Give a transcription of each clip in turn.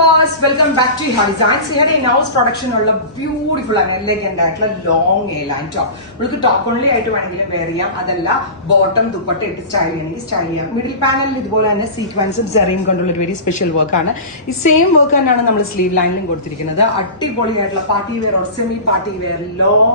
viewers, welcome back to Iha Designs. Here in-house production ഉള്ള beautiful and elegant ആയിട്ടുള്ള long A-line top. നമുക്ക് top only ആയിട്ട് വേണമെങ്കിലും wear ചെയ്യാം. അതല്ല bottom ദുപ്പട്ട ഇട്ട് സ്റ്റൈൽ ചെയ്യണമെങ്കിൽ സ്റ്റൈൽ ചെയ്യാം. മിഡിൽ പാനലിൽ ഇതുപോലെ തന്നെ സീക്വൻസും സെറിയും കൊണ്ടുള്ള ഒരു വെരി സ്പെഷ്യൽ വർക്ക് ആണ്. ഈ സെയിം വർക്ക് തന്നെയാണ് നമ്മൾ സ്ലീവ് ലൈനിലും കൊടുത്തിരിക്കുന്നത്. അടിപൊളിയായിട്ടുള്ള party wear or semi party wear long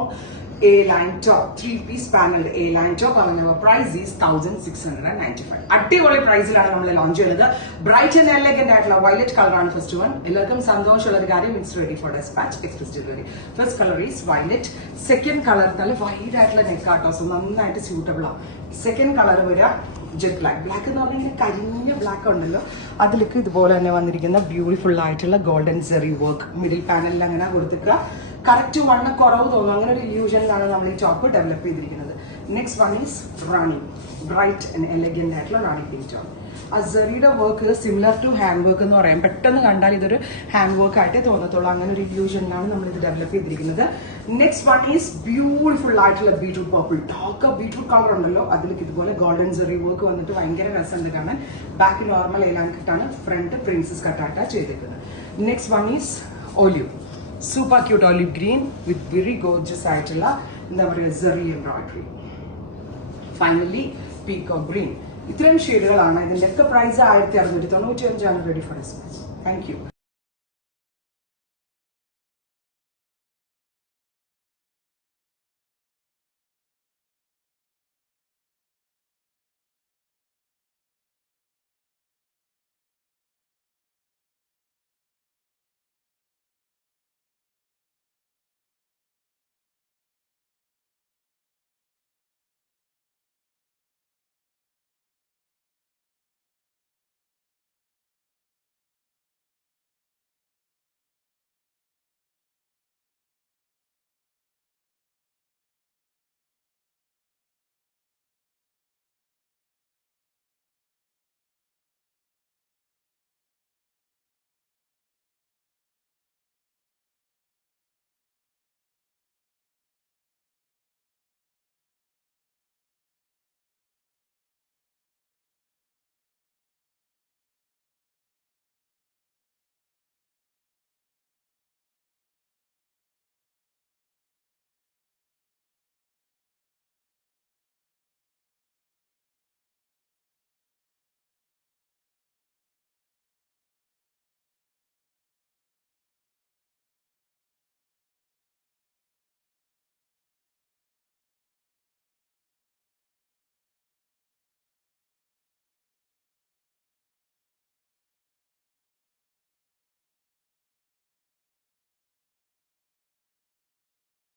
A-line top, 3-piece paneled A-line top. Our price is 1,695. അടിപൊളി പ്രൈസിലാണ് നമ്മൾ ലോഞ്ച് ചെയ്യുന്നത്. ബ്രൈറ്റ് ആൻഡ് എലഗന്റ് ആയിട്ടുള്ള വയലറ്റ് കളറാണ് ഫസ്റ്റ് വൺ. എല്ലാവർക്കും സന്തോഷമുള്ള ഒരു കാര്യം, it's ready for despatch, express delivery. First colour is violet. Second colour നല്ല വൈഡ് ആയിട്ടുള്ള നെക്കാട്ടോ, സോ നന്നായിട്ട് സ്യൂട്ടബിൾ ആണ്. സെക്കൻഡ് കളർ വരിക ജെറ്റ് ബ്ലാക്ക്. ബ്ലാക്ക് എന്ന് പറഞ്ഞാൽ ഇങ്ങനെ കരിഞ്ഞ ബ്ലാക്ക് ഉണ്ടല്ലോ, അതിലേക്ക് ഇതുപോലെ തന്നെ വന്നിരിക്കുന്ന ബ്യൂട്ടിഫുൾ ആയിട്ടുള്ള ഗോൾഡൻ സെറി വർക്ക്. മിഡിൽ പാനലിൽ അങ്ങനെ കൊടുത്തിക്കുക. കറക്റ്റ് വണ്ണം കുറവ് തോന്നും, അങ്ങനെ ഒരു ഇല്യൂഷനിലാണ് നമ്മൾ ഈ ടോപ്പ് ഡെവലപ്പ് ചെയ്തിരിക്കുന്നത്. Next one is Rani, bright and elegant ആയിട്ടുള്ള റാണി പിങ്ക് ടോൺ. ആ സെറിയുടെ work similar to hand work എന്ന് പറയാം. പെട്ടെന്ന് കണ്ടാൽ ഇതൊരു ഹാൻഡ് വർക്ക് ആയിട്ടേ തോന്നത്തുള്ളൂ, അങ്ങനെ ഒരു ഇല്യൂഷനിലാണ് നമ്മൾ ഇത് ഡെവലപ്പ് ചെയ്തിരിക്കുന്നത്. നെക്സ്റ്റ് വൺ ഈസ് ബ്യൂട്ടിഫുൾ ആയിട്ടുള്ള beetroot purple. Dark beetroot colour ഉണ്ടല്ലോ, അതിലേക്ക് ഇതുപോലെ ഗോൾഡൻ സെറി വർക്ക് വന്നിട്ട് ഭയങ്കര രസമുണ്ട് കാണാൻ. ബാക്ക് നോർമൽ എലാൻ കട്ടാണ്, ഫ്രണ്ട് പ്രിൻസസ് കട്ടായിട്ടാണ് ചെയ്തിരിക്കുന്നത്. Next one is olive, super cute olive green with very gorgeous ആയിട്ടുള്ള എന്താ പറയുക zari embroidery. Finally peacock green. ഇത്രയും ഷെയ്ഡുകളാണ്. ഇതിൻ്റെയൊക്കെ price 1,695. Ready for dispatch. Thank U.